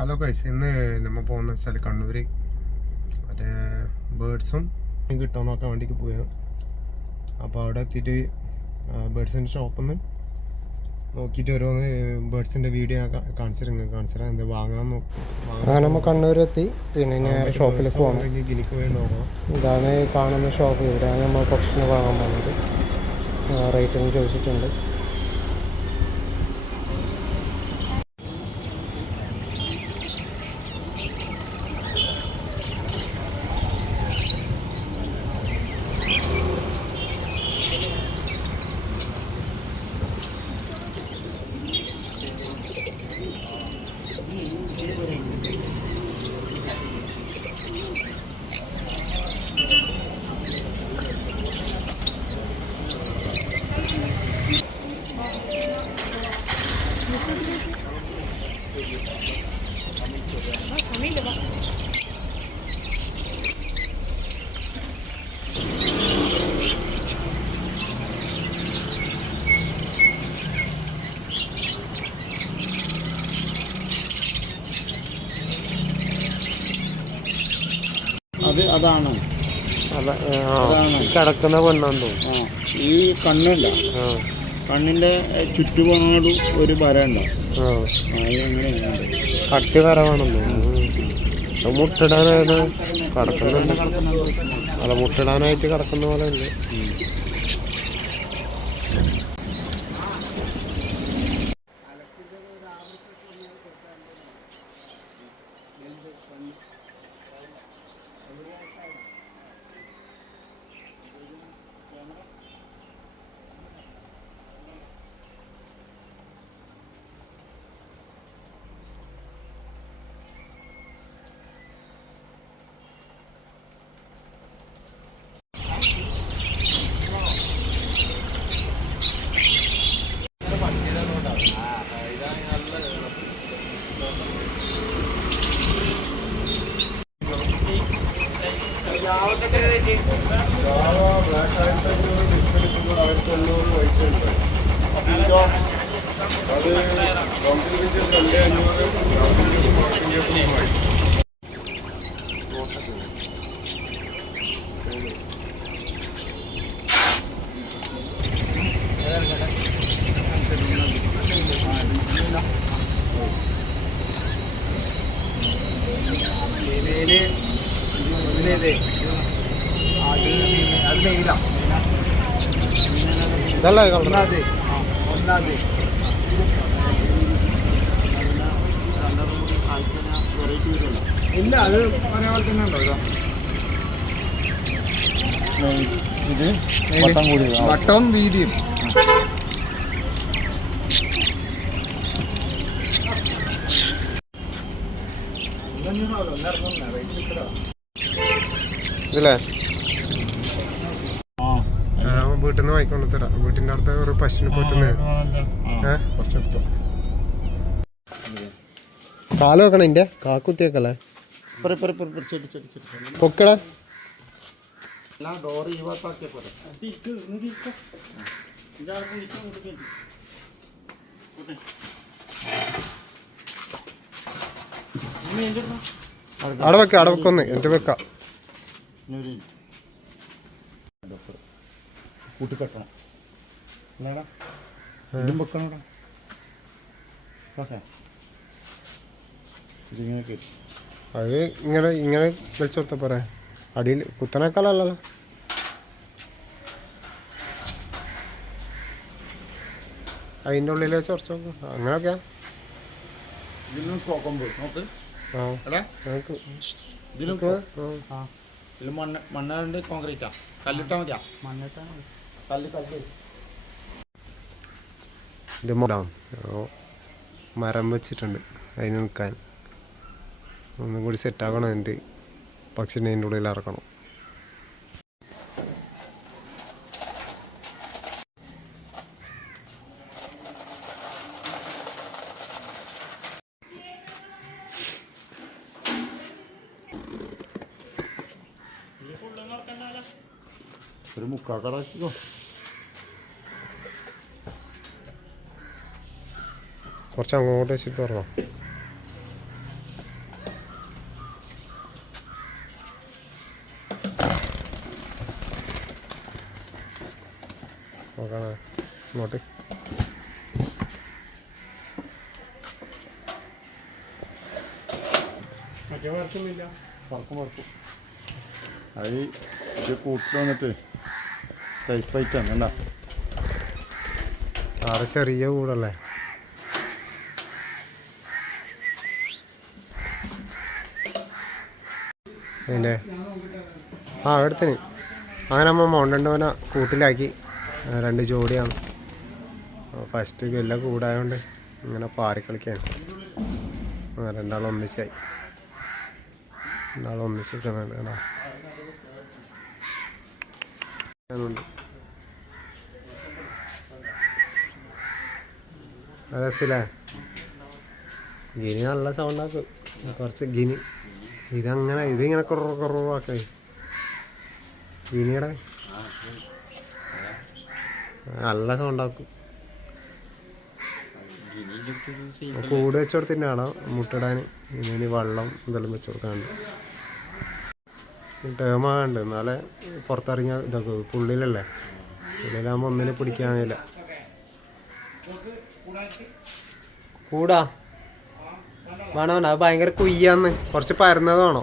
Hello guys, ഇന്ന് നമ്മൾ പോകുന്ന വെച്ചാൽ കണ്ണൂർ മറ്റേ ബേഡ്സും കിട്ടുമോ നോക്കാൻ വേണ്ടിക്ക് പോയത്. അപ്പോൾ അവിടെ എത്തിയിട്ട് ബേഡ്സിൻ്റെ ഷോപ്പിൽ നിന്ന് നോക്കിയിട്ട് ഓരോന്ന് ബേഡ്സിൻ്റെ വീഡിയോ കാണിച്ചിരാം എന്ത് വാങ്ങാൻ നോക്കും. അങ്ങനെ നമ്മൾ കണ്ണൂരെത്തി. പിന്നെ നേരെ ഷോപ്പിലേക്ക് പോകണം. ഗിനിക്ക് പോയി നോക്കണം. ഇതാണ് കാണുന്ന ഷോപ്പ്. ഇവിടെയാണ് നമ്മൾ ഭക്ഷണം വാങ്ങാൻ പോകുന്നത്. റേറ്റൊന്നും ചോദിച്ചിട്ടുണ്ട്. അതാണ് കിടക്കുന്ന പെണ്ണാന്ന് തോന്നുന്നു. ഈ കണ്ണുണ്ട, കണ്ണിന്റെ ചുറ്റുപാടും ഒരു വര ഉണ്ടാവും. കട്ടി വരവാണെന്ന് തോന്നുന്നു. മുട്ടിടാനായത് കിടക്കുന്നുണ്ട്. അല്ല, മുട്ടിടാനായിട്ട് കിടക്കുന്ന പോലെ ഉണ്ട്. ഇതല്ലേ ഇല്ല, അത് ഒരേപോലെ തന്നെ ഉണ്ടോ? ഇത് വട്ടവും വീതിയും. ഇതില്ലേ വീട്ടിൽ നിന്ന് വായിക്കൊണ്ട് തരാം. വീട്ടിൻ്റെ അടുത്ത് ഒരു പശുവിനെ പോറ്റുന്നത്. കാല് വെക്കണം. ഇതിൻ്റെ കാക്കുത്തിയൊക്കെല്ലേ പൊക്കടാ. അവിടെ വെക്ക, അവിടെ വെക്കൊന്ന് എൻ്റെ വെക്കാം. കൂട്ടിക്കെട്ടണം. ഇതും വെക്കണം. അത് ഇങ്ങനെ ഇങ്ങനെ വെച്ച് കൊടുത്താ പോരെ. അടിയിൽ കുത്തനേക്കാളല്ലോ. അതിൻ്റെ ഉള്ളിൽ വെച്ച് കുറച്ച് നോക്കും. അങ്ങനെയൊക്കെയാ. മണ്ണുണ്ട്, കോൺക്രീറ്റാ. കല്ലിട്ടാ മതിയാ. ഇത് മരം വെച്ചിട്ടുണ്ട് അതിന് നിൽക്കാൻ. ഒന്നും കൂടി സെറ്റാക്കണം. എൻ്റെ പക്ഷിനെ അതിൻ്റെ ഉള്ളിൽ ഇറക്കണം. ഒരു മുക്കാക്കടാക്കിക്കോ. കുറച്ച് അങ്ങോട്ട് വെച്ചിട്ട് തുറന്നോ. ഇങ്ങോട്ട്. മറ്റേ വർക്കൊന്നുമില്ല. പറക്കും അത് ഇത് കൂട്ടിൽ വന്നിട്ട് ടൈപ്പായിട്ടാണ് എന്താ ആറ് ചെറിയ കൂടല്ലേ. അതിൻ്റെ എടുത്തിന് അങ്ങനെ അമ്മ മൗണ്ടവന കൂട്ടിലാക്കി. 2 ജോഡിയാണ്. ഫസ്റ്റ് എല്ലാം കൂടായതുകൊണ്ട് ഇങ്ങനെ പാറി കളിക്കാണ്. രണ്ടാളും ഒന്നിച്ചായി. രണ്ടാളും ഒന്നിച്ചിരിക്കുന്നുണ്ട് കേട്ടോ. രസില്ലേ ഗിനി നല്ല സൗണ്ടാക്കും. കുറച്ച് ഗിനി ഇതിങ്ങനെ കുറവാക്ക ഗിനിയുടെ നല്ല സൗണ്ടാക്കും. കൂട് വെച്ച് കൊടുത്തിൻ്റെ ആണോ മുട്ടിടാൻ. ഇനി വെള്ളം ഇതെല്ലാം വെച്ച് കൊടുക്കാനുണ്ട്. ടേമാകണ്ട് എന്നാലേ പുറത്തിറങ്ങിയാൽ ഇതൊക്കെ പുള്ളിയിലല്ലേ. പുള്ളിയിലാകുമ്പോൾ ഒന്നിനെ പിടിക്കാൻ കഴിയില്ല. കൂടാ വേണോ അത് ഭയങ്കര കുയ്യാന്ന്. കുറച്ച് പരന്നത് വേണോ.